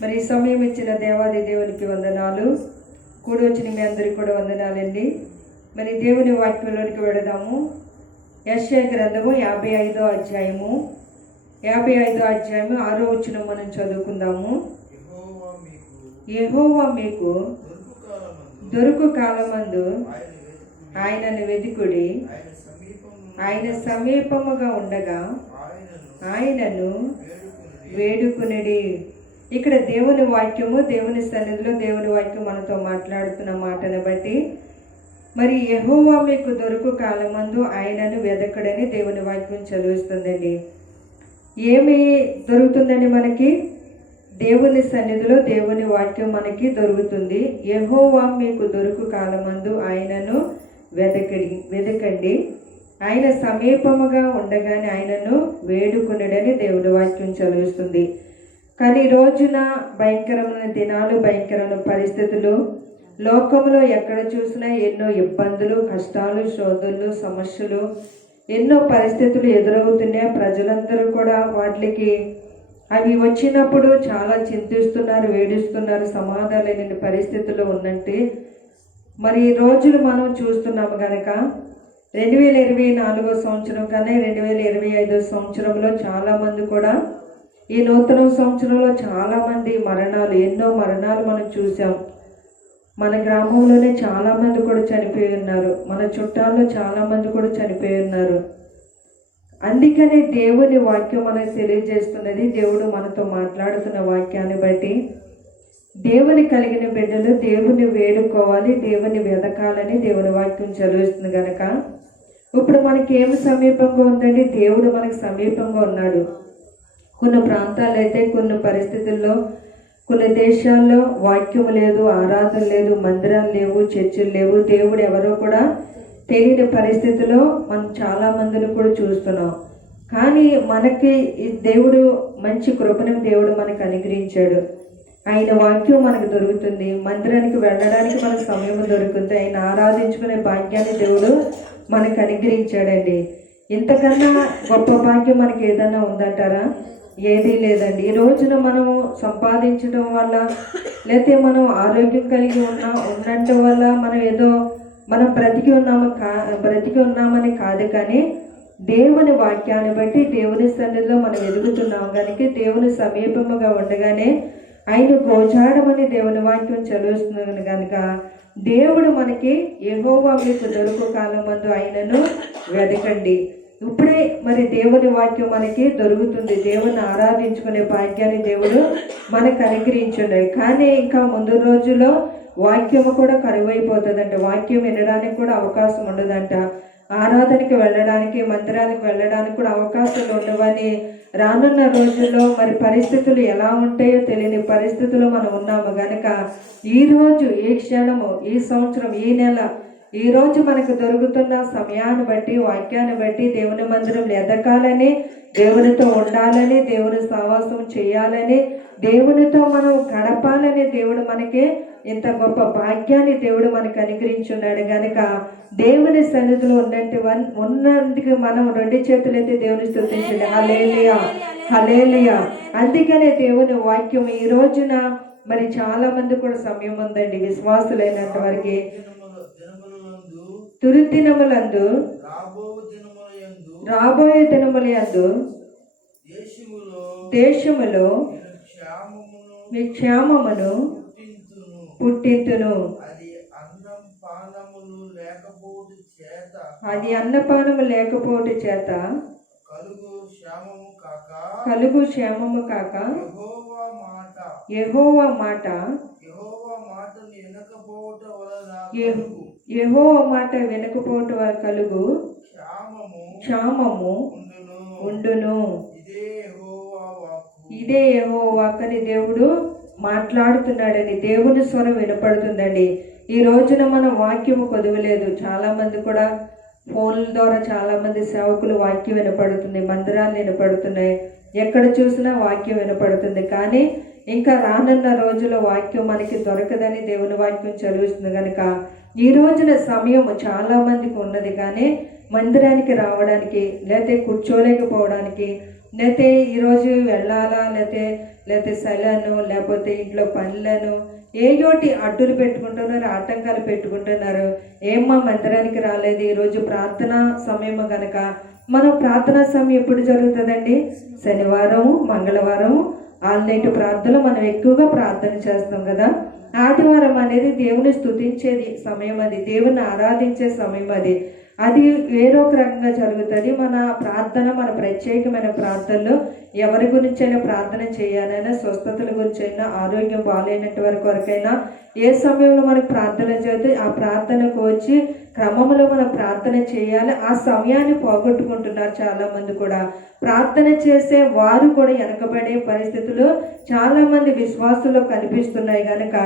మరి ఈ సమయం ఇచ్చిన దేవాది దేవునికి వందనాలు. కూడి వచ్చిన మీ అందరికి కూడా వందనాలండి. మరి దేవుని వాక్యంలోనికి వెళదాము. యశ్య గ్రంథము యాభై ఐదో అధ్యాయము. యాభై ఐదో అధ్యాయము ఆరో వచ్చిన మనం చదువుకుందాము. యెహోవా మీకు దొరుకు కాలమందు కాలమందు ఆయన ఆయనను వెతుకుడి. ఆయన సమీపముగా ఉండగా ఆయనను ఆయనను వేడుకునడి. ఇక్కడ దేవుని వాక్యము దేవుని సన్నిధిలో దేవుని వాక్యం మనతో మాట్లాడుతున్న మాటను బట్టి మరి యహోవా మీకు దొరుకు కాలమందు ఆయనను వెదకడని దేవుని వాక్యం చదివిస్తుందండి. ఏమి దొరుకుతుందండి మనకి? దేవుని సన్నిధిలో దేవుని వాక్యం మనకి దొరుకుతుంది. యహోవా మీకు దొరుకు కాలమందు ఆయనను వెదకడి వెదకండి. ఆయన సమీపముగా ఉండగానే ఆయనను వేడుకునడని దేవుడి వాక్యం చదివిస్తుంది కానీ రోజున భయంకరమైన దినాలు భయంకరమైన పరిస్థితులు లోకంలో ఎక్కడ చూసినా ఎన్నో ఇబ్బందులు కష్టాలు శోధనలు సమస్యలు ఎన్నో పరిస్థితులు ఎదురవుతున్నాయి. ప్రజలందరూ కూడా వాటికి అవి వచ్చినప్పుడు చాలా చింతిస్తున్నారు వేడిస్తున్నారు సమాధానం లేని పరిస్థితులు ఉన్నట్టు. మరి ఈ రోజులు మనం చూస్తున్నాము కనుక రెండు వేల ఇరవై నాలుగో సంవత్సరం కన్నా రెండు వేల ఇరవై ఐదో సంవత్సరంలో చాలా మంది కూడా ఈ నూతన సంవత్సరంలో చాలామంది మరణాలు ఎన్నో మరణాలు మనం చూసాం మన గ్రామంలోనే చాలామంది కూడా చనిపోయి ఉన్నారు. మన చుట్టాల్లో చాలామంది కూడా చనిపోయి ఉన్నారు. అందుకనే దేవుని వాక్యం మనకు తెలియజేస్తున్నది. దేవుడు మనతో మాట్లాడుతున్న వాక్యాన్ని బట్టి దేవుని కలిగిన బిడ్డలు దేవుని వేడుకోవాలి దేవుని వెతకాలని దేవుని వాక్యం చదివిస్తుంది కనుక ఇప్పుడు మనకి ఏమి సమీపంగా ఉందండి? దేవుడు మనకు సమీపంగా ఉన్నాడు. కొన్ని ప్రాంతాలు అయితే కొన్ని పరిస్థితుల్లో కొన్ని దేశాల్లో వాక్యం లేదు ఆరాధన లేదు మందిరాలు లేవు చర్చిలు లేవు. దేవుడు ఎవరో కూడా తెలియని పరిస్థితిలో మనం చాలా మందిని కూడా చూస్తున్నాం. కానీ మనకి దేవుడు మంచి కృపను దేవుడు మనకు అనుగ్రహించాడు. ఆయన వాక్యం మనకు దొరుకుతుంది. మందిరానికి వెళ్ళడానికి మనకు సమయం దొరుకుతుంది. ఆయన ఆరాధించుకునే భాగ్యాన్ని దేవుడు మనకు అనుగ్రహించాడండి. ఇంతకన్నా గొప్ప భాగ్యం మనకి ఏదైనా ఉందంటారా? ఏదీ లేదండి. ఈ రోజున మనం సంపాదించడం వల్ల లేకపోతే మనం ఆరోగ్యం కలిగి ఉన్నా ఉండటం వల్ల మనం ఏదో మనం బ్రతికి ఉన్నాము కా బ్రతికి ఉన్నామని కాదు కానీ దేవుని వాక్యాన్ని బట్టి దేవుని సన్నిధిలో మనం ఎదుగుతున్నాం. కనుక దేవుని సమీపముగా ఉండగానే ఆయన గోచాడమని దేవుని వాక్యం చదువుతున్నాను కనుక దేవుడు మనకి ఎహోవా మీకు దొరుకు కాలం మందు ఆయనను వెదకండి. ఇప్పుడే మరి దేవుని వాక్యం మనకి దొరుకుతుంది. దేవుని ఆరాధించుకునే భాగ్యాన్ని దేవుడు మనకు అనుగ్రహించున్నాడు కానీ ఇంకా ముందు రోజుల్లో వాక్యము కూడా కరువైపోతుందంట. వాక్యం వినడానికి కూడా అవకాశం ఉండదంట. ఆరాధనకి వెళ్ళడానికి మందిరానికి వెళ్ళడానికి కూడా అవకాశాలు ఉండవని రానున్న రోజుల్లో మరి పరిస్థితులు ఎలా ఉంటాయో తెలియని పరిస్థితుల్లో మనం ఉన్నాము గనక ఈరోజు ఏ ఈ క్షణము ఈ సంవత్సరం ఈ నెల ఈ రోజు మనకు దొరుకుతున్న సమయాన్ని బట్టి వాక్యాన్ని బట్టి దేవుని మందిరం ఎదగాలని దేవునితో ఉండాలని దేవుని సహవాసం చేయాలని దేవునితో మనం గడపాలని దేవుడు మనకి ఇంత గొప్ప భాగ్యాన్ని దేవుడు మనకు అనుగ్రహించున్నాడు కనుక దేవుని సన్నిధిలో ఉన్నట్టు వన్- ఉన్నందుకు మనం రెండు చేతులైతే దేవుని స్థుతించండి హలేలియా హలేలియా అందుకనే దేవుని వాక్యం ఈ రోజున మరి చాలా మంది కూడా సమయం ఉందండి విశ్వాసులైనంత వరకు. దినముల దినములందు దినములందు రాబోయే దినముల యందు దేశములో మీ క్షేమమును పుట్టింతును. అది అన్నపానము లేకపోవట చేత కలుగు క్షేమము కాక కలుగు క్షేమము కాక యెహోవా మాట యెహోవా మాట యెహోవా మాటను వినకపోవటం వలన యె- కలుగు యెహోవా మాట వినకపోవట వల్ల కలుగు. క్షామము ఉండును. ఇదే యెహోవా అని దేవుడు మాట్లాడుతున్నాడని దేవుని స్వరం వినపడుతుందండి. ఈ రోజున మన వాక్యము కొదవలేదు. చాలా మంది కూడా ఫోన్ల ద్వారా చాలా మంది సేవకులు వాక్యం వినపడుతుంది. మందిరాలు వినపడుతున్నాయి. ఎక్కడ చూసినా వాక్యం వినపడుతుంది. కానీ ఇంకా రానున్న రోజుల వాక్యం మనకి దొరకదని దేవుని వాక్యం చదివిస్తుంది కనుక ఈ రోజున సమయం చాలా మందికి ఉన్నది కానీ మందిరానికి రావడానికి లేకపోతే కూర్చోలేకపోవడానికి లేకపోతే ఈరోజు వెళ్ళాలా లేకపోతే లేతే సెలను లేకపోతే ఇంట్లో పనులను ఏయోటి అడ్డులు పెట్టుకుంటున్నారు ఆటంకాలు పెట్టుకుంటున్నారు ఏమ్మా మందిరానికి రాలేదు ఈరోజు ప్రార్థన సమయం కనుక మనం ప్రార్థనా సమయం ఎప్పుడు జరుగుతుందండి? శనివారం మంగళవారం ఆల్ నైట్ ప్రార్థనలు మనం ఎక్కువగా ప్రార్థన చేస్తాం కదా. ఆదివారం అనేది దేవుని స్తుతించేది సమయం అది దేవుని ఆరాధించే సమయం అది. అది వేరొక రకంగా జరుగుతుంది. మన ప్రార్థన మన ప్రత్యేకమైన ప్రార్థనలో ఎవరి గురించైనా ప్రార్థన చేయాలైనా స్వస్థతల గురించైనా ఆరోగ్యం బాగాలేనట్టు వరకు వరకైనా ఏ సమయంలో మనకు ప్రార్థన చేస్తే ఆ ప్రార్థనకు వచ్చి క్రమంలో మనం ప్రార్థన చేయాలి. ఆ సమయాన్ని పోగొట్టుకుంటున్నారు చాలా మంది కూడా. ప్రార్థన చేసే వారు కూడా వెనకబడే పరిస్థితులు చాలామంది విశ్వాసంలో కనిపిస్తున్నాయి కనుక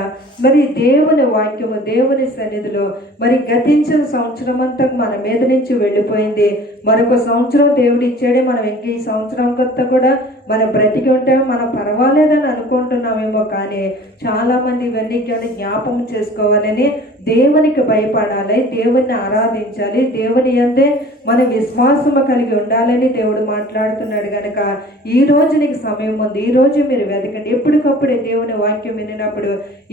మరి దేవుని వాక్యము దేవుని సన్నిధిలో మరి గతించిన సంవత్సరం అంతా మన మీద నుంచి వెళ్ళిపోయింది. మరొక సంవత్సరం దేవుడు ఇచ్చాడే. మనం ఇంక ఈ సంవత్సరం కొత్త కూడా మనం బ్రతికి ఉంటే మనం పర్వాలేదని అనుకుంటున్నామేమో కానీ చాలామంది ఇవన్నీ కానీ జ్ఞాపకం చేసుకోవాలని దేవునికి భయపడాలి దేవుణ్ణి ఆరాధించాలి దేవుని అందే మన విశ్వాసము కలిగి ఉండాలని దేవుడు మాట్లాడుతున్నాడు కనుక ఈ రోజు నీకు సమయం ఉంది. ఈ రోజు మీరు వెతకండి. ఎప్పటికప్పుడే దేవుని వాక్యం వినినప్పుడు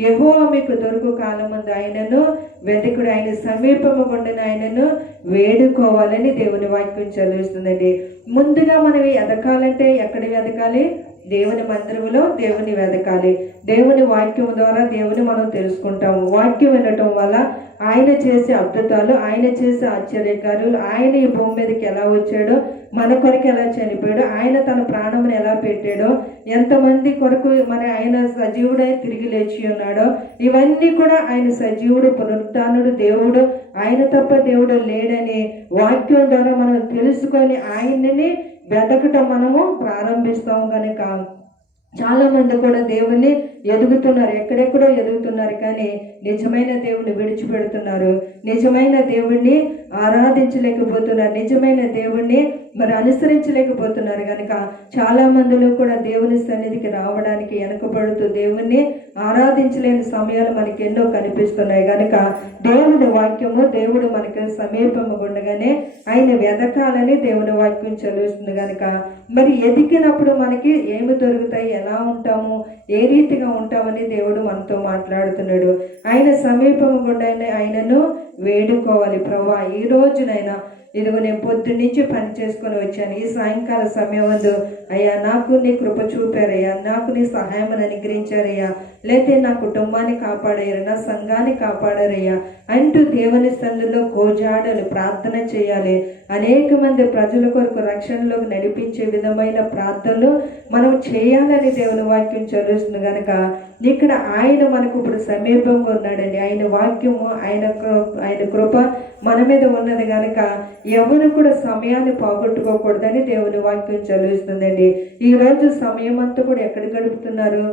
ఎహో మీకు దొరుకు కాలం ఉంది. ఆయనను వెతకుడు ఆయన సమీపము ఉండిన ఆయనను వేడుకోవాలని దేవుని వాక్యం చదివిస్తుందండి ముందుగా మనం ఎదకాలంటే ఎక్కడ వెతకాలి. దేవుని మందిరములో దేవుని వెతకాలి. దేవుని వాక్యం ద్వారా దేవుని మనం తెలుసుకుంటాము. వాక్యం వినటం వల్ల ఆయన చేసే అద్భుతాలు ఆయన చేసే ఆశ్చర్యకారులు ఆయన ఈ భూమి మీదకి ఎలా వచ్చాడో మన కొరకు ఎలా చనిపోయాడో ఆయన తన ప్రాణమును ఎలా పెట్టాడో ఎంతమంది కొరకు మన ఆయన సజీవుడై తిరిగి లేచి ఉన్నాడో ఇవన్నీ కూడా ఆయన సజీవుడు పునరుద్ధానుడు దేవుడు ఆయన తప్ప దేవుడు లేడని వాక్యం ద్వారా మనం తెలుసుకొని ఆయనని వెతకటం మనము ప్రారంభిస్తాం కనుక చాలా మంది కూడా దేవుణ్ణి ఎదుగుతున్నారు ఎక్కడెక్కడో ఎదుగుతున్నారు కానీ నిజమైన దేవుని విడిచిపెడుతున్నారు. నిజమైన దేవుణ్ణి ఆరాధించలేకపోతున్నారు. నిజమైన దేవుణ్ణి మరి అనుసరించలేకపోతున్నారు కనుక చాలా మందిలో కూడా దేవుని సన్నిధికి రావడానికి వెనకబడుతూ దేవుణ్ణి ఆరాధించలేని సమయాలు మనకి ఎన్నో కనిపిస్తున్నాయి. కనుక దేవుని వాక్యము దేవుడు మనకి సమీపము ఉండగానే ఆయన వెదకాలని దేవుని వాక్యం చదివిస్తుంది కనుక. మరి ఎదిగినప్పుడు మనకి ఏమి దొరుకుతాయి? ఎలా ఉంటాము? ఏ రీతిగా ఉంటామని దేవుడు మనతో మాట్లాడుతున్నాడు. ఆయన సమీపము గుండా ఆయనను వేడుకోవాలి. ప్రభా ఈ రోజునైనా ఇదిగో నేను పొద్దు నుంచి పని చేసుకొని వచ్చాను. ఈ సాయంకాల సమయం ముందు అయ్యా నాకు నీ కృప చూపారయ్యా నాకు నీ సహాయం అనుగ్రహించారయ్యా. లేతే నా కుటుంబాన్ని కాపాడారు నా సంఘాన్ని కాపాడారయ్యా. అంటూ దేవుని సందులో గోజాడలు ప్రార్థన చేయాలి. అనేక మంది ప్రజల కొరకు రక్షణలోకి నడిపించే విధమైన ప్రార్థనలు మనం చేయాలని దేవుని వాక్యం చదువుతుంది కనుక ఇక్కడ ఆయన మనకు ఇప్పుడు సమీపంగా ఉన్నాడండి. ఆయన వాక్యము ఆయన కృ- ఆయన కృప మన మీద ఉన్నది కనుక ఎవరు కూడా సమయాన్ని పోగొట్టుకోకూడదని దేవుని వాక్యం చదివిస్తుందండి ఈ రోజు సమయం అంతా కూడా ఎక్కడ గడుపుతున్నారు?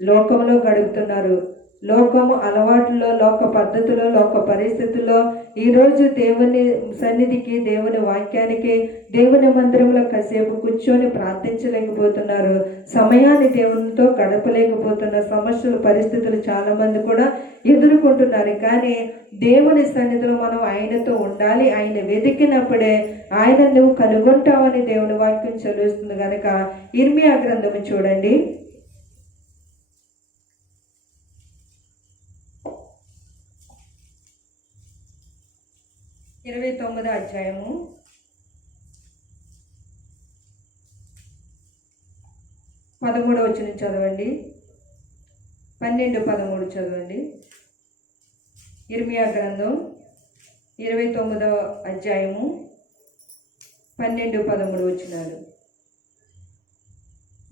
లోకంలో గడుపుతున్నారు. లోకము అలవాటులో లోక పద్ధతిలో లోక పరిస్థితుల్లో ఈరోజు దేవుని సన్నిధికి దేవుని వాక్యానికి దేవుని మందిరంలో కాసేపు కూర్చొని ప్రార్థించలేకపోతున్నారు. సమయాన్ని దేవునితో గడపలేకపోతున్న సమస్యలు పరిస్థితులు చాలామంది కూడా ఎదుర్కొంటున్నారు. కానీ దేవుని సన్నిధిలో మనం ఆయనతో ఉండాలి ఆయన వెతికినప్పుడే ఆయన నువ్వు కనుగొంటావని దేవుని వాక్యం చదువుతుంది కనుక ఇర్మియా గ్రంథము చూడండి. ఇరవై తొమ్మిదో అధ్యాయము. పదమూడు వచ్చిన చదవండి. పన్నెండు పదమూడు చదవండి. ఇర్మియా గ్రంథం ఇరవై తొమ్మిదవ అధ్యాయము పన్నెండు పదమూడు వచ్చినారు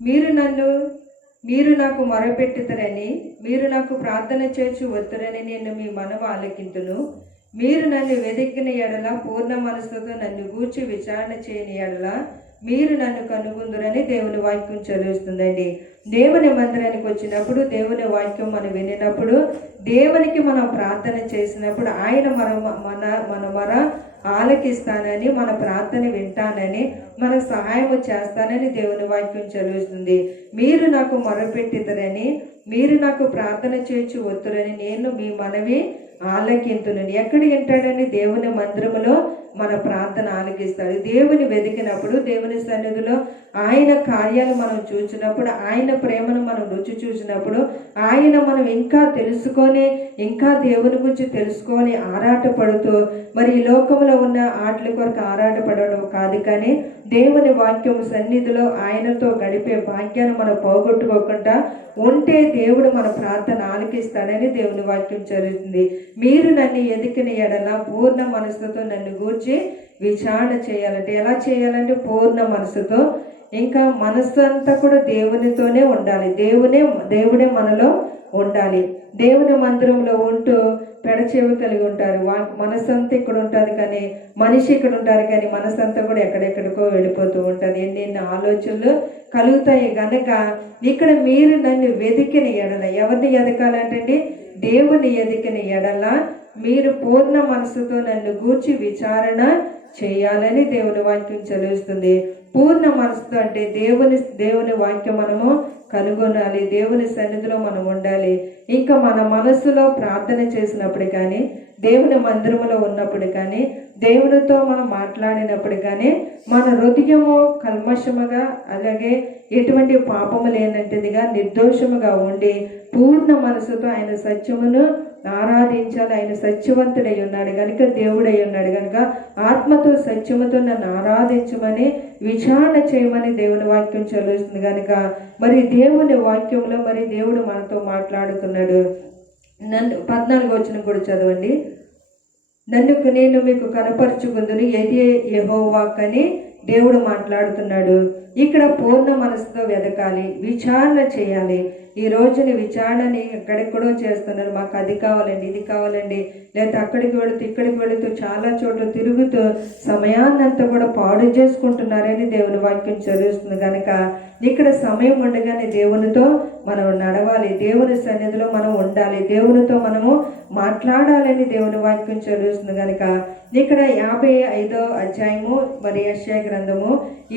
మీరు నన్ను మీరు నాకు మొరపెట్టుతారని మీరు నాకు ప్రార్థన చేసి వద్దరని నేను మీ మనవ ఆలకింతును. మీరు నన్ను వెతికిన ఎడల పూర్ణ మనసుతో నన్ను గూర్చి విచారణ చేయని ఎడల మీరు నన్ను కనుగొందురని దేవుని వాక్యం చదివిస్తుందండి దేవుని మందిరానికి వచ్చినప్పుడు దేవుని వాక్యం మనం వినినప్పుడు దేవునికి మనం ప్రార్థన చేసినప్పుడు ఆయన మన మన మన మర ఆలకిస్తానని మన ప్రార్థన వింటానని మన సహాయం చేస్తానని దేవుని వాక్యం చదివిస్తుంది మీరు నాకు మొరపెట్టిదరని మీరు నాకు ప్రార్థన చేర్చి వద్దురని నేను మీ మనవి ఆలకింతునని ఎక్కడ వింటాడని దేవుని మందిరములో? మన ప్రార్థన ఆలకిస్తాడు. దేవుని వెతికినప్పుడు దేవుని సన్నిధిలో ఆయన కార్యాలు మనం చూసినప్పుడు ఆయన ప్రేమను మనం రుచి చూసినప్పుడు ఆయన మనం ఇంకా తెలుసుకొని ఇంకా దేవుని గురించి తెలుసుకొని ఆరాటపడుతూ మరి ఈ లోకంలో ఉన్న ఆటల కొరకు ఆరాటపడడం కాదు కానీ దేవుని వాక్యం సన్నిధిలో ఆయనతో గడిపే భాగ్యాన్ని మనం పోగొట్టుకోకుండా ఉంటే దేవుడు మన ప్రార్థన ఆలకిస్తాడని దేవుని వాక్యం జరుగుతుంది మీరు నన్ను ఎదికిన ఎడల పూర్ణ మనసుతో నన్ను గూర్చి విచారణ చేయాలంటే ఎలా చేయాలంటే పూర్ణ మనసుతో ఇంకా మనసు అంతా కూడా దేవునితోనే ఉండాలి. దేవునే దేవుడే మనలో ఉండాలి. దేవుని మందిరంలో ఉంటూ పెడచేవి కలిగి ఉంటారు. వా మనసు అంతా ఇక్కడ ఉంటుంది కానీ మనిషి ఇక్కడ ఉంటారు కానీ మనసు అంతా కూడా ఎక్కడెక్కడికో వెళ్ళిపోతూ ఉంటుంది. ఎన్నెన్ని ఆలోచనలు కలుగుతాయి. గనక ఇక్కడ మీరు నన్ను వెతికిన ఎడల ఎవరిని ఎదకాలంటండి? దేవుని ఎదికిన ఎడల మీరు పూర్ణ మనసుతో నన్ను గూర్చి విచారణ చేయాలని దేవుని వాక్యం చదివిస్తుంది పూర్ణ మనసుతో అంటే దేవుని దేవుని వాక్యం మనము కనుగొనాలి. దేవుని సన్నిధిలో మనం ఉండాలి. ఇంకా మన మనసులో ప్రార్థన చేసినప్పుడు కానీ దేవుని మందిరములో ఉన్నప్పుడు కానీ దేవునితో మనం మాట్లాడినప్పుడు కానీ మన హృదయము కల్మషముగా అలాగే ఎటువంటి పాపము లేనట్టుదిగా నిర్దోషముగా ఉండి పూర్ణ మనసుతో ఆయన సత్యమును ఆరాధించాలి. ఆయన సత్యవంతుడై ఉన్నాడు. కనుక దేవుడై ఉన్నాడు. కనుక ఆత్మతో సత్యముతో నన్ను ఆరాధించమని విచారణ చేయమని దేవుని వాక్యం చదువుతుంది కనుక మరి దేవుని వాక్యంలో మరి దేవుడు మనతో మాట్లాడుతున్నాడు. నన్ను పద్నాలుగు వచ్చిన కూడా చదవండి. నన్ను నేను మీకు కనపరుచుకుందును. ఏది యెహోవాక్ అని దేవుడు మాట్లాడుతున్నాడు. ఇక్కడ పూర్ణ మనసుతో వెదకాలి. విచారణ చేయాలి. ఈ రోజుని విచారణని ఎక్కడెక్కడో చేస్తున్నారు. మాకు అది కావాలండి ఇది కావాలండి. లేకపోతే అక్కడికి వెళుతూ ఇక్కడికి వెళుతూ చాలా చోట్ల తిరుగుతూ సమయాన్నంతా కూడా పాడు చేసుకుంటున్నారని దేవుని వాక్యం చదివిస్తుంది. కనుక ఇక్కడ సమయం ఉండగానే దేవునితో మనం నడవాలి. దేవుని సన్నిధిలో మనం ఉండాలి. దేవునితో మనము మాట్లాడాలని దేవుని వాక్యం చదివిస్తుంది. కనుక ఇక్కడ యాభై ఐదో అధ్యాయము మరి యశ్యా గ్రంథము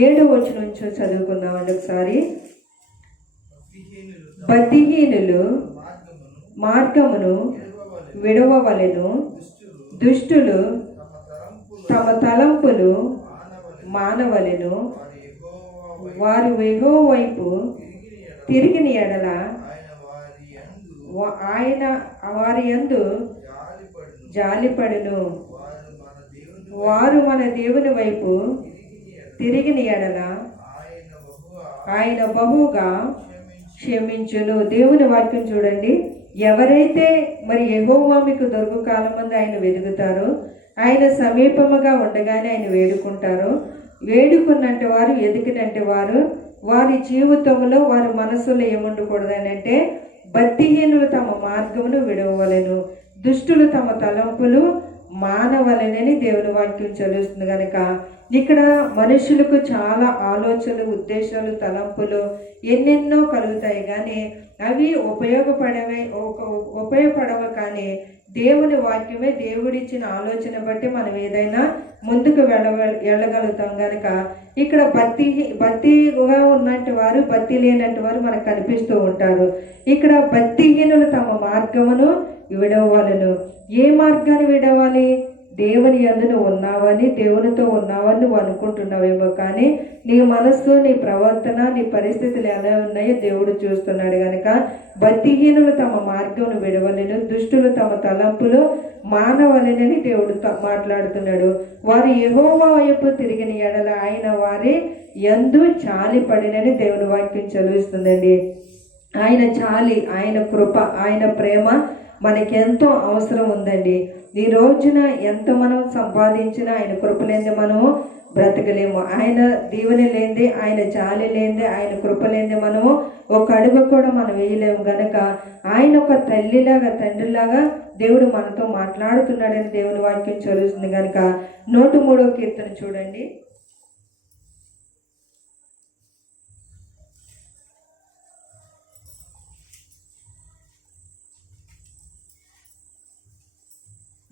ఏడు వచ్చి నుంచి చదువుకుందామండి ఒకసారి. బతిహీనులు మార్గమును విడవవలను. దుష్టులు తమ తలంపులు మానవలను. వారు వెగో వైపు తిరిగిన ఎడల ఆయన వారి యందు జాలిపడును. వారు మన దేవుని వైపు తిరిగిన ఎడల ఆయన బహుగా క్షమించును. దేవుని వాక్యం చూడండి. ఎవరైతే మరి యెహోవా మీకు దొరుకు కాలం మంది ఆయన వెతుకుతారో ఆయన సమీపముగా ఉండగానే ఆయన వేడుకుంటారో వేడుకున్నంటే వారు ఎదికినంటే వారు వారి జీవితంలో వారి మనసులో ఏముండకూడదని అంటే భక్తిహీనులు తమ మార్గమును విడవవలెను. దుష్టులు తమ తలంపులు మానవలనని దేవుని వాక్యం చెల్లిస్తుంది కనుక ఇక్కడ మనుషులకు చాలా ఆలోచనలు ఉద్దేశాలు తలంపులు ఎన్నెన్నో కలుగుతాయి. కానీ అవి ఉపయోగపడవే ఉపయోగపడవ కానీ దేవుని వాక్యమే దేవుడిచ్చిన ఆలోచన బట్టి మనం ఏదైనా ముందుకు వెళ్ళ వెళ్ళగలుగుతాం కనుక ఇక్కడ భక్తి భక్తిగా ఉన్నట్టు వారు భక్తి లేనట్టు వారు మనకు కనిపిస్తూ ఉంటారు. ఇక్కడ భక్తిహీనులు తమ మార్గమును విడవలను ఏ మార్గాన్ని విడవాలి? దేవుని అందును ఉన్నావని దేవునితో ఉన్నావని నువ్వు అనుకుంటున్నావేమో కానీ నీ మనస్సు నీ ప్రవర్తన నీ పరిస్థితులు ఎలా ఉన్నాయో దేవుడు చూస్తున్నాడు కనుక భక్తిహీనులు తమ మార్గమును విడవలేను దుష్టులు తమ తలంపులు మానవలేనని దేవుడు మాట్లాడుతున్నాడు. వారు యెహోవా వైపు తిరిగిన ఎడల ఆయన వారి ఎందు చాలి పడినని దేవుని వాక్యం చదివిస్తుందండి. ఆయన చాలి ఆయన కృప ఆయన ప్రేమ మనకెంతో అవసరం ఉందండి. ఈ రోజున ఎంత మనం సంపాదించినా ఆయన కృప లేని మనము బ్రతకలేము. ఆయన దీవెన లేనిదే ఆయన జాలి లేనిదే ఆయన కృప లేనిదే మనము ఒక అడుగు కూడా మనం వేయలేము. గనక ఆయన ఒక తల్లిలాగా తండ్రిలాగా దేవుడు మనతో మాట్లాడుతున్నాడని దేవుని వాక్యం చదువుతుంది గనక నూట మూడో కీర్తన చూడండి.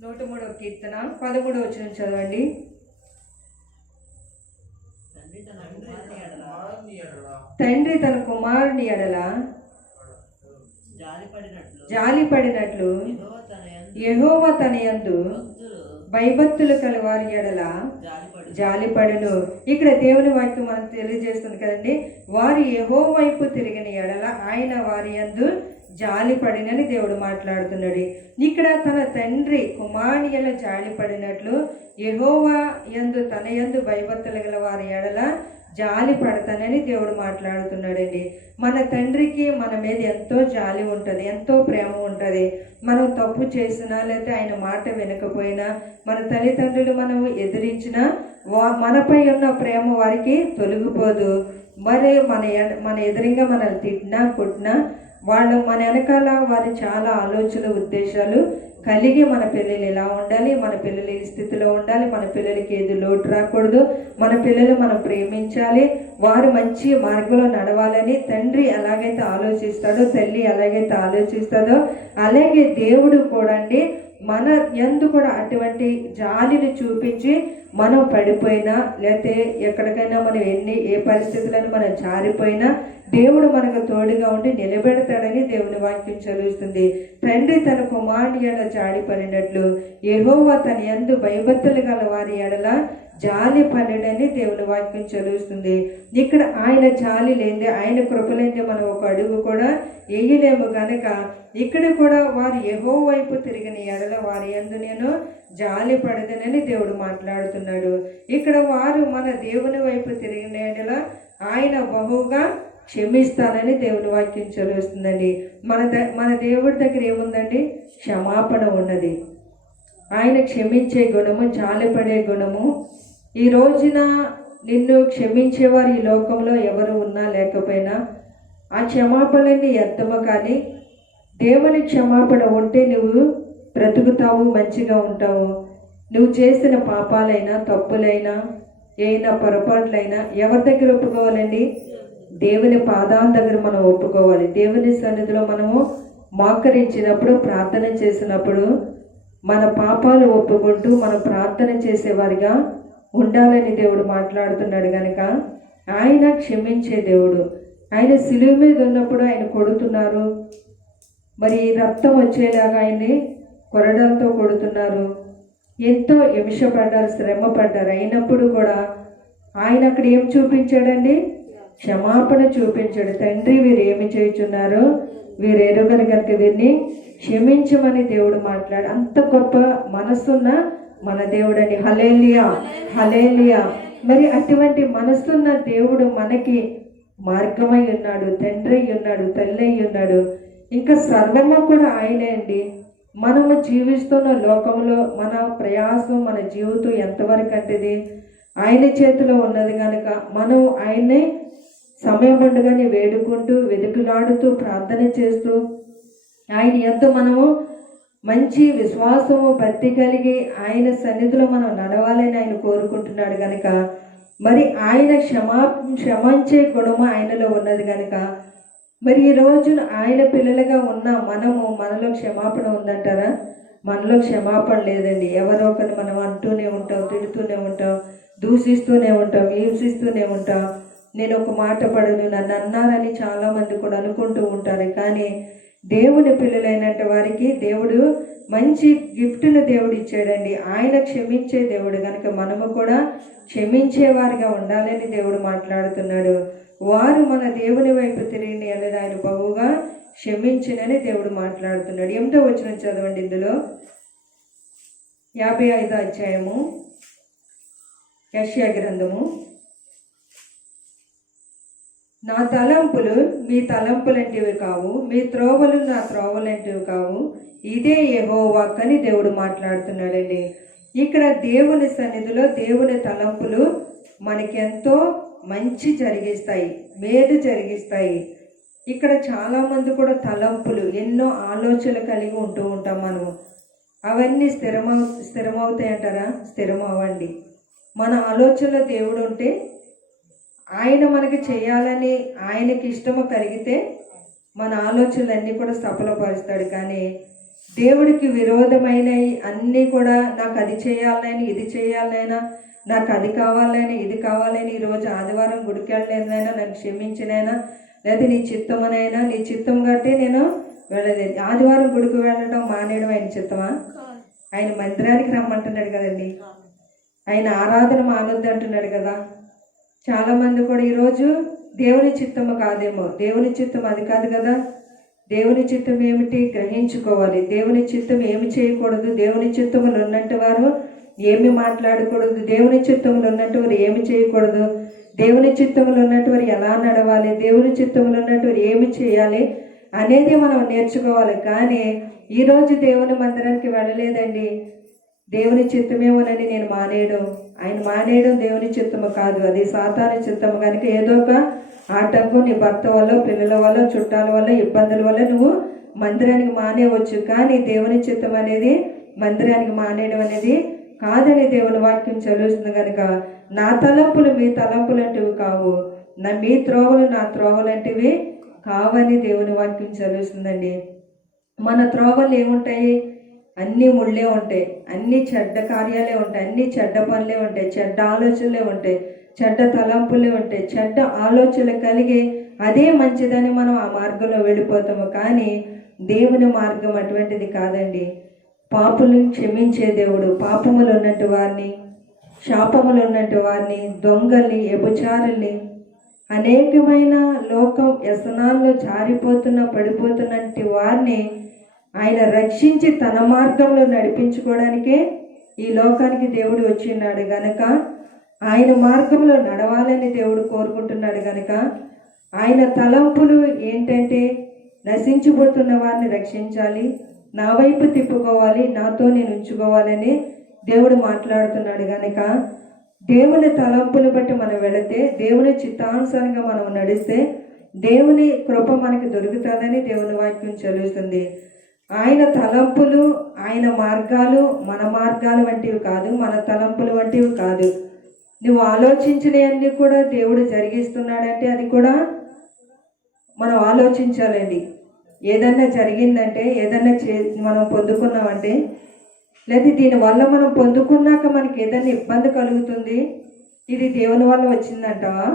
నూట మూడో కీర్తన పదమూడో వచ్చిన చదవండి. తండ్రి తన కుమారుని ఎడల. జాలిపడినట్లు. జాలి పడినట్లు యెహోవా తన యందు భయభక్తులు కలవారి ఎడల జాలిపడును. ఇక్కడ దేవుని వాక్యం మనకు తెలియజేస్తుంది కదండి. వారి యహో వైపు తిరిగిన ఎడల ఆయన వారి యందు జాలిపడినని దేవుడు మాట్లాడుతున్నాడు. ఇక్కడ తన తండ్రి కుమారియల జాలిపడినట్లు యహోవా యందు తన యందు భయభక్తులు గల వారి ఎడల జాలి పడతానని దేవుడు మాట్లాడుతున్నాడండి. మన తండ్రికి మన మీద ఎంతో జాలి ఉంటుంది ఎంతో ప్రేమ ఉంటుంది. మనం తప్పు చేసినా లేకపోతే ఆయన మాట వినకపోయినా మన తల్లిదండ్రులు మనం ఎదిరించినా వా మనపై ఉన్న ప్రేమ వారికి తొలగిపోదు. మరి మన ఎడ- మన ఎదురుగా మనల్ని తిట్టినా కొట్టినా వాళ్ళు మన వెనకాల వారి చాలా ఆలోచన ఉద్దేశాలు కలిగి మన పిల్లలు ఎలా ఉండాలి మన పిల్లలు ఏ స్థితిలో ఉండాలి మన పిల్లలకి ఏది లోటు రాకూడదు మన పిల్లలు మనం ప్రేమించాలి వారు మంచి మార్గంలో నడవాలని తండ్రి ఎలాగైతే ఆలోచిస్తాడో తల్లి ఎలాగైతే ఆలోచిస్తాడో అలాగే దేవుడు కూడా అండి మన ఎందు కూడా అటువంటి జాలిని చూపించి మనం పడిపోయినా లేకపోతే ఎక్కడికైనా మనం ఎన్ని ఏ పరిస్థితులను మనం జారిపోయినా దేవుడు మనకు తోడుగా ఉండి నిలబెడతాడని దేవుని వాక్యం చదువుతుంది. తండ్రి తన కుమారుని ఎడ జాడిపడినట్లు ఎహోవా తన ఎందు భయభక్తులు గల వారి ఎడల జాలి పడడని దేవుని వాక్యం చదువుతుంది. ఇక్కడ ఆయన జాలి లేనిదే ఆయన కృపలేందే మనం ఒక అడుగు కూడా వేయలేము కనుక ఇక్కడ కూడా వారు ఎహో వైపు తిరిగిన ఎడల వారి ఎందు నేను జాలి పడదనని దేవుడు మాట్లాడుతున్నాడు. ఇక్కడ వారు మన దేవుని వైపు తిరిగిన ఎడల ఆయన బహుగా క్షమిస్తానని దేవుని వాక్యం చదివిస్తుందండి మన ద మన దేవుడి దగ్గర ఏముందండి? క్షమాపణ ఉన్నది. ఆయన క్షమించే గుణము జాలిపడే గుణము. ఈ రోజున నిన్ను క్షమించేవారు ఈ లోకంలో ఎవరు ఉన్నా లేకపోయినా ఆ క్షమాపణని ఎత్తము కానీ దేవుని క్షమాపణ ఉంటే నువ్వు బ్రతుకుతావు మంచిగా ఉంటావు. నువ్వు చేసిన పాపాలైనా తప్పులైనా ఏమైనా పొరపాట్లైనా ఎవరి దగ్గర ఒప్పుకోవాలండి? దేవుని పాదాల దగ్గర మనం ఒప్పుకోవాలి. దేవుని సన్నిధిలో మనము మోకరించినప్పుడు ప్రార్థన చేసినప్పుడు మన పాపాలు ఒప్పుకుంటూ మనం ప్రార్థన చేసేవారిగా ఉండాలని దేవుడు మాట్లాడుతున్నాడు కనుక ఆయన క్షమించే దేవుడు. ఆయన సిలువు మీద ఉన్నప్పుడు ఆయన కొడుతున్నారు. మరి రక్తం వచ్చేలాగా ఆయన్ని కొరడాలతో కొడుతున్నారు. ఎంతో హింసపడ్డారు శ్రమ పడ్డారు అయినప్పుడు కూడా ఆయన అక్కడ ఏం చూపించాడండి? క్షమాపణ చూపించాడు. తండ్రి వీరు ఏమి చేయుచున్నారో? వీరు ఎరుగరు కనుక వీరిని క్షమించమని దేవుడు మాట్లాడు. అంత గొప్ప మనసున్న మన దేవుడని హలేలియా హలేలియా మరి అటువంటి మనసున్న దేవుడు మనకి మార్గమై ఉన్నాడు తండ్రి ఉన్నాడు తల్లి ఉన్నాడు ఇంకా సర్వము కూడా ఆయనే అండి. మనము జీవిస్తున్న లోకంలో మన ప్రయాసం మన జీవితం ఎంతవరకు అంటేది? ఆయన చేతిలో ఉన్నది కనుక మనం ఆయన్నే సమయం ఉండగానే వేడుకుంటూ వెతుకులాడుతూ ప్రార్థన చేస్తూ ఆయన ఎంతో మనము మంచి విశ్వాసము భక్తి కలిగి ఆయన సన్నిధిలో మనం నడవాలని ఆయన కోరుకుంటున్నాడు కనుక మరి ఆయన క్షమా క్షమించే గుణము ఆయనలో ఉన్నది కనుక మరి ఈ రోజున ఆయన పిల్లలుగా ఉన్న మనము మనలో క్షమాపణ ఉందంటారా? మనలో క్షమాపణ లేదండి. ఎవరో ఒకరు మనం అంటూనే ఉంటాం తిడుతూనే ఉంటాం దూషిస్తూనే ఉంటాం హింసిస్తూనే ఉంటాం. నేను ఒక మాట పడను నన్ను అన్నారని చాలామంది కూడా అనుకుంటూ ఉంటారు. కానీ దేవుని పిల్లలైనట్టు వారికి దేవుడు మంచి గిఫ్ట్ను దేవుడు ఇచ్చాడండి. ఆయన క్షమించే దేవుడు. కనుక మనము కూడా క్షమించేవారిగా ఉండాలని దేవుడు మాట్లాడుతున్నాడు. వారు మన దేవుని వైపు తిరిగిన అనేది ఆయన బహుగా క్షమించినని దేవుడు మాట్లాడుతున్నాడు. ఏమిటో వచ్చిన చదవండి ఇందులో. యాభై ఐదో అధ్యాయము యష్యా గ్రంథము. నా తలంపులు మీ తలంపులంటివి కావు మీ త్రోవలు నా త్రోవలంటివి కావు. ఇదే ఏహో అని దేవుడు మాట్లాడుతున్నాడండి. ఇక్కడ దేవుని సన్నిధిలో దేవుని తలంపులు మనకెంతో మంచి జరిగిస్తాయి మేలు జరిగిస్తాయి. ఇక్కడ చాలామంది కూడా తలంపులు ఎన్నో ఆలోచనలు కలిగి ఉంటూ ఉంటాం మనము అవన్నీ స్థిరమవు స్థిరమవుతాయి అంటారా? స్థిరమవ్వండి. మన ఆలోచనలో దేవుడు ఉంటే ఆయన మనకి చేయాలని ఆయనకి ఇష్టము కలిగితే మన ఆలోచనలన్నీ కూడా సఫలపరుస్తాడు. కానీ దేవుడికి విరోధమైనవి అన్నీ కూడా నాకు అది చేయాలనైనా ఇది చేయాలైనా నాకు అది కావాలని ఇది కావాలని ఈరోజు ఆదివారం గుడికి వెళ్ళలేదైనా నన్ను క్షమించినైనా లేదా నీ చిత్తమనైనా నీ చిత్తం కట్టి నేను వెళ్ళలేదు. ఆదివారం గుడికి వెళ్ళడం మానేయడం ఆయన చిత్తమా? ఆయన మందిరానికి రమ్మంటున్నాడు కదండి. ఆయన ఆరాధన మానొద్దు అంటున్నాడు కదా. చాలా మంది కూడా ఈరోజు దేవుని చిత్తము కాదేమో. దేవుని చిత్తం అది కాదు కదా. దేవుని చిత్తం ఏమిటి? గ్రహించుకోవాలి. దేవుని చిత్తం ఏమి చేయకూడదు? దేవుని చిత్తములు ఉన్నట్టు వారు ఏమి మాట్లాడకూడదు? దేవుని చిత్తములు ఉన్నట్టు వారు ఏమి చేయకూడదు? దేవుని చిత్తములు ఉన్నట్టు వారు ఎలా నడవాలి? దేవుని చిత్తములు ఉన్నట్టు వారు ఏమి చేయాలి అనేది మనం నేర్చుకోవాలి. కానీ ఈరోజు దేవుని మందిరానికి వెళ్ళలేదండి. దేవుని చిత్తమేమోనని నేను మానేయడం. ఆయన మానేయడం దేవుని చిత్తము కాదు. అది సాతాను చిత్తము. కనుక ఏదో ఒక ఆటంకం నీ భర్త వల్ల పిల్లల వల్ల చుట్టాల వల్ల ఇబ్బందుల వల్ల నువ్వు మందిరానికి మానేయవచ్చు. కానీ దేవుని చిత్తం అనేది మందిరానికి మానేయడం అనేది కాదని దేవుని వాక్యం చదువుతుంది కనుక నా తలంపులు మీ తలంపులంటివి కావు. నా మీ త్రోవలు నా త్రోవలంటివి కావని దేవుని వాక్యం చదువుతుందండి మన త్రోవలు ఏముంటాయి? అన్నీ ముళ్ళే ఉంటాయి. అన్ని చెడ్డ కార్యాలే ఉంటాయి. అన్ని చెడ్డ పనులే ఉంటాయి. చెడ్డ ఆలోచనలే ఉంటాయి. చెడ్డ తలంపులే ఉంటాయి. చెడ్డ ఆలోచనలు కలిగి అదే మంచిదని మనం ఆ మార్గంలో వెళ్ళిపోతాము. కానీ దేవుని మార్గం అటువంటిది కాదండి. పాపులను క్షమించే దేవుడు పాపములు ఉన్నట్టు వారిని శాపములు ఉన్నట్టు వారిని దొంగల్ని ఎబుచారుల్ని అనేకమైన లోకం వ్యసనాల్లో జారిపోతున్న పడిపోతున్నటి వారిని ఆయన రక్షించి తన మార్గంలో నడిపించుకోవడానికే ఈ లోకానికి దేవుడు వచ్చిన్నాడు గనక. ఆయన మార్గంలో నడవాలని దేవుడు కోరుకుంటున్నాడు గనక. ఆయన తలంపులు ఏంటంటే నశించిపోతున్న వారిని రక్షించాలి. నా వైపు తిప్పుకోవాలి నాతో నేను ఉంచుకోవాలని దేవుడు మాట్లాడుతున్నాడు కనుక దేవుని తలంపులు బట్టి మనం వెళితే దేవుని చిత్తానుసారంగా మనం నడిస్తే దేవుని కృప మనకి దొరుకుతుందని దేవుని వాక్యం చదువుతుంది ఆయన తలంపులు ఆయన మార్గాలు మన మార్గాలు వంటివి కాదు మన తలంపులు వంటివి కాదు. నువ్వు ఆలోచించినవన్నీ కూడా దేవుడు జరిగిస్తున్నాడంటే అది కూడా మనం ఆలోచించాలండి. ఏదన్నా జరిగిందంటే ఏదన్నా చే మనం పొందుకున్నామంటే లేదా దీనివల్ల మనం పొందుకున్నాక మనకి ఏదైనా ఇబ్బంది కలుగుతుంది? ఇది దేవుని వల్ల వచ్చిందంటావా?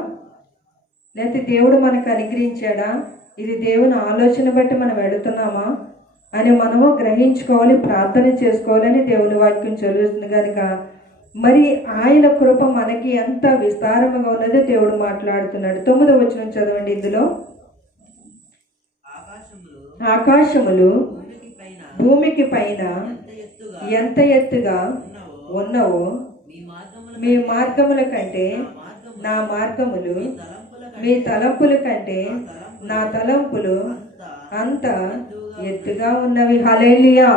లేకపోతే దేవుడు మనకు అనుగ్రహించాడా? ఇది దేవుని ఆలోచన బట్టి మనం వెళుతున్నామా? అని మనము గ్రహించుకోవాలి ప్రార్థన చేసుకోవాలని దేవుని వాక్యం చదువుతుంది కనుక మరి ఆయన కృప మనకి ఎంత విస్తారముగా ఉన్నదో దేవుడు మాట్లాడుతున్నాడు. తొమ్మిదో వచనం చదవండి ఇందులో. ఆకాశములు భూమికి పైన ఎంత ఎత్తుగా ఎంత ఎత్తుగా ఉన్నవో మీ మార్గముల కంటే నా మార్గములు మీ తలంపుల కంటే నా తలంపులు అంత ఎత్తుగా ఉన్నవి. హలేలియా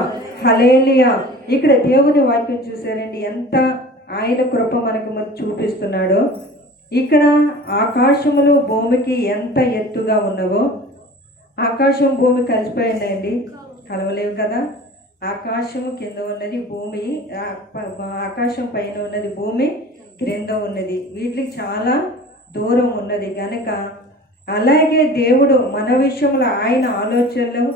హలేలియా ఇక్కడ దేవుని వాక్యం చూసారండి ఎంత ఆయన కృప మనకు చూపిస్తున్నాడో. ఇక్కడ ఆకాశములు భూమికి ఎంత ఎత్తుగా ఉన్నవో ఆకాశం భూమి కలిసిపోయిందండి. కలవలేవు కదా. ఆకాశము కింద ఉన్నది భూమి ఆకాశం పైన ఉన్నది భూమి క్రింద ఉన్నది. వీటికి చాలా దూరం ఉన్నది. కనుక అలాగే దేవుడు మన విషయంలో ఆయన ఆలోచనలు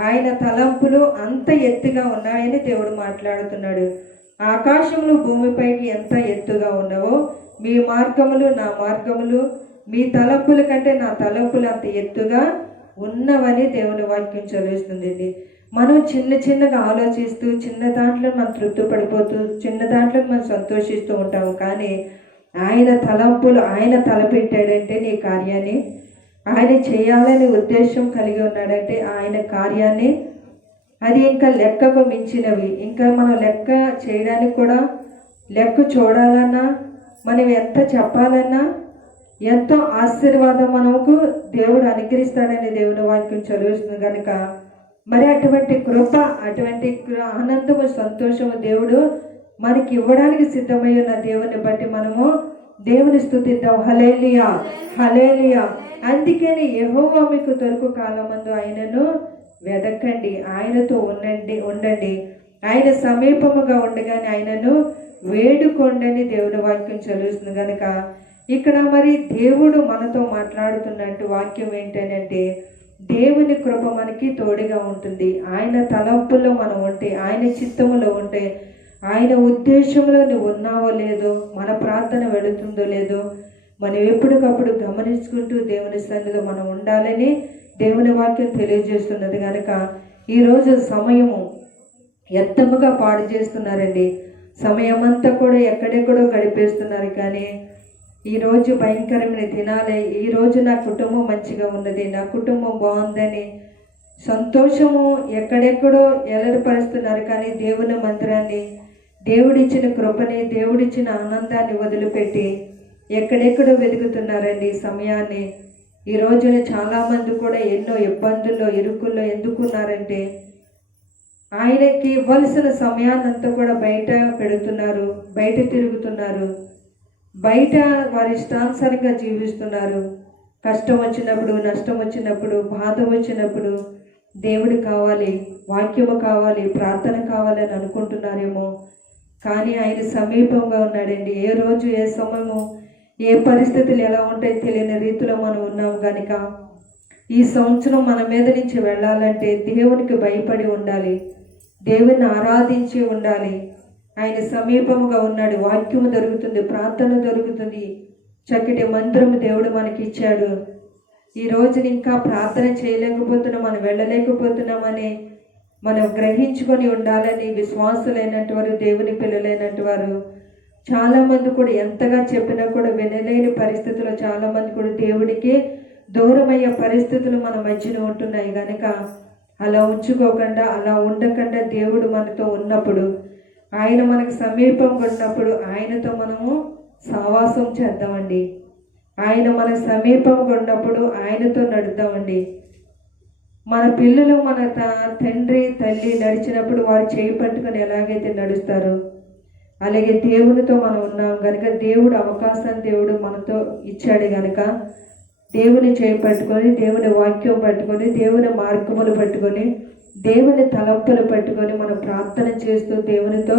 ఆయన తలంపులు అంత ఎత్తుగా ఉన్నాయని దేవుడు మాట్లాడుతున్నాడు. ఆకాశములు భూమిపైకి ఎంత ఎత్తుగా ఉన్నావో మీ మార్గములు నా మార్గములు మీ తలంపుల కంటే నా తలంపులు అంత ఎత్తుగా ఉన్నవని దేవుని వాక్యం చదివిస్తుంది మనం చిన్న చిన్నగా ఆలోచిస్తూ చిన్న దాంట్లో మనం తృప్తి పడిపోతూ చిన్న దాంట్లో మనం సంతోషిస్తూ ఉంటాము. కానీ ఆయన తలంపులు ఆయన తలపెట్టాడంటే నీ కార్యాన్ని ఆయన చేయాలనే ఉద్దేశం కలిగి ఉన్నాడంటే ఆయన కార్యాన్ని అది ఇంకా లెక్కకు మించినవి. ఇంకా మనం లెక్క చేయడానికి కూడా లెక్క చూడాలన్నా మనం ఎంత చెప్పాలన్నా ఎంతో ఆశీర్వాదం మనకు దేవుడు అనుగ్రహిస్తాడని దేవుని వాక్యం చదువుతుంది కనుక మరి అటువంటి కృప అటువంటి కృ- ఆనందము సంతోషము దేవుడు మనకి ఇవ్వడానికి సిద్ధమై ఉన్న దేవుని బట్టి మనము దేవుని స్థుతిద్దాం. హలేలియా హలేలియా అందుకని యెహోవా మీకు దొరుకు కాలమందు ఆయనను వెదకండి. ఆయనతో ఉండండి ఉండండి. ఆయన సమీపముగా ఉండగానే ఆయనను వేడుకోండని దేవుడి వాక్యం చదువుతుంది కనుక ఇక్కడ మరి దేవుడు మనతో మాట్లాడుతున్నట్టు వాక్యం ఏంటంటే దేవుని కృప మనకి తోడుగా ఉంటుంది. ఆయన తలంపుల్లో మనం ఉంటే ఆయన చిత్తములో ఉంటే ఆయన ఉద్దేశంలో నువ్వు ఉన్నావో లేదో మన ప్రార్థన వెళుతుందో లేదో మనం ఎప్పటికప్పుడు గమనించుకుంటూ దేవుని సన్నిధిలో మనం ఉండాలని దేవుని వాక్యం తెలియజేస్తున్నది కనుక ఈరోజు సమయము ఎత్తముగా పాడు చేస్తున్నారండి. సమయం అంతా కూడా ఎక్కడెక్కడో గడిపేస్తున్నారు కానీ ఈరోజు భయంకరమైన దినాలే. ఈరోజు నా కుటుంబం మంచిగా ఉన్నది. నా కుటుంబం బాగుందని సంతోషము ఎక్కడెక్కడో ఎలరపరుస్తున్నారు కానీ దేవుని మందిరాన్ని దేవుడిచ్చిన కృపని దేవుడిచ్చిన ఆనందాన్ని వదిలిపెట్టి ఎక్కడెక్కడో వెతుకుతున్నారండి సమయాన్ని. ఈ రోజున చాలామంది కూడా ఎన్నో ఇబ్బందుల్లో ఇరుకుల్లో ఎందుకున్నారంటే ఆయనకి ఇవ్వాల్సిన సమయాన్నంతా కూడా బయట పెడుతున్నారు బయట తిరుగుతున్నారు. బయట వారి ఇష్టానుసారంగా జీవిస్తున్నారు. కష్టం వచ్చినప్పుడు నష్టం వచ్చినప్పుడు బాధ వచ్చినప్పుడు దేవుడు కావాలి వాక్యము కావాలి ప్రార్థన కావాలని అనుకుంటున్నారేమో. కానీ ఆయన సమీపంగా ఉన్నాడండి. ఏ రోజు ఏ సమయము ఏ పరిస్థితులు ఎలా ఉంటాయో తెలియని రీతిలో మనం ఉన్నాం కనుక ఈ సంవత్సరం మన మీద నుంచి వెళ్ళాలంటే దేవునికి భయపడి ఉండాలి. దేవుని ఆరాధించి ఉండాలి. ఆయన సమీపముగా ఉన్నాడు. వాక్యము దొరుకుతుంది ప్రార్థన దొరుకుతుంది. చక్కటి మంత్రము దేవుడు మనకి ఇచ్చాడు. ఈ రోజున ఇంకా ప్రార్థన చేయలేకపోతున్నాం మనం వెళ్ళలేకపోతున్నామని మనం గ్రహించుకొని ఉండాలని విశ్వాసులైనటు వారు దేవుని పిల్లలైనటు వారు చాలామంది కూడా ఎంతగా చెప్పినా కూడా వినలేని పరిస్థితుల్లో చాలామంది కూడా దేవుడికి దూరమయ్యే పరిస్థితులు మన మధ్యన ఉంటున్నాయి. కనుక అలా ఉంచుకోకుండా అలా ఉండకుండా దేవుడు మనతో ఉన్నప్పుడు ఆయన మనకు సమీపంగా ఉన్నప్పుడు ఆయనతో మనము సావాసం చేద్దామండి. ఆయన మన సమీపంగా ఉన్నప్పుడు ఆయనతో నడుద్దామండి. మన పిల్లలు మన త- తండ్రి తల్లి నడిచినప్పుడు వారు చేయి పట్టుకొని ఎలాగైతే నడుస్తారో అలాగే దేవునితో మనం ఉన్నాం కనుక దేవుడు అవకాశాన్ని దేవుడు మనతో ఇచ్చాడు కనుక దేవుని చేయి పట్టుకొని దేవుని వాక్యం పట్టుకొని దేవుని మార్గములు పట్టుకొని దేవుని తలంపులు పట్టుకొని మనం ప్రార్థన చేస్తూ దేవునితో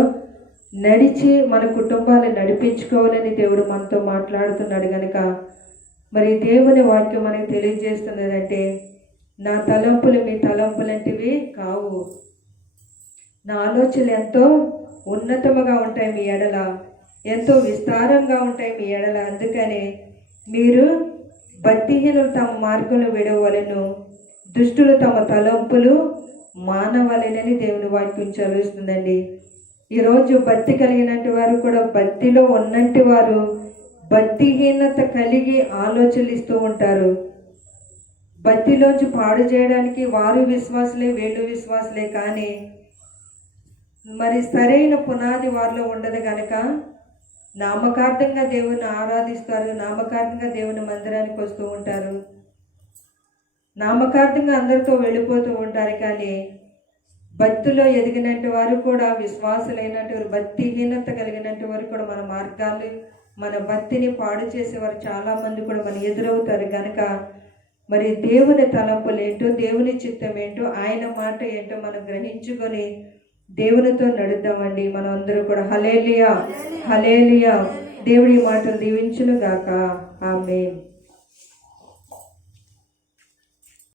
నడిచి మన కుటుంబాన్ని నడిపించుకోవాలని దేవుడు మనతో మాట్లాడుతున్నాడు కనుక మరి దేవుని వాక్యం మనకి తెలియజేస్తున్నదంటే నా తలంపులు మీ తలంపులంటివి కావు. నా ఆలోచనలు ఎంతో ఉన్నతముగా ఉంటాయి మీ ఎడల ఎంతో విస్తారంగా ఉంటాయి మీ ఎడల. అందుకనే మీరు భక్తిహీనులు తమ మార్గంలో విడవలను దుష్టులు తమ తలంపులు మానవలెనని దేవుని వాక్యం చదువుతుందండి ఈరోజు భక్తి కలిగినట్టు వారు కూడా భక్తిలో ఉన్నట్టు వారు భక్తిహీనత కలిగి ఆలోచనలు ఇస్తూ ఉంటారు. భక్తిలోంచి పాడు చేయడానికి వారు విశ్వాసులే వీళ్ళు విశ్వాసులే కానీ మరి సరైన పునాది వారిలో ఉండదు కనుక నామకార్థంగా దేవుని ఆరాధిస్తారు నామకార్థంగా దేవుని మందిరానికి వస్తూ ఉంటారు. నామకార్థంగా అందరితో వెళ్ళిపోతూ ఉంటారు కానీ భక్తిలో ఎదిగినట్టు వారు కూడా విశ్వాసులైనట్టు వారు భక్తిహీనత కలిగినట్టు వారు కూడా మన మార్గాలు మన భక్తిని పాడు చేసేవారు చాలామంది కూడా మన ఎదురవుతారు. కనుక మరి దేవుని తలంపులు ఏంటో దేవుని చిత్తం ఏంటో ఆయన మాట ఏంటో మనం గ్రహించుకొని దేవునితో నడుద్దామండి. మనం అందరూ కూడా హలేలియా హలేలియా దేవుడి మాటలు దీవించును గాక ఆమె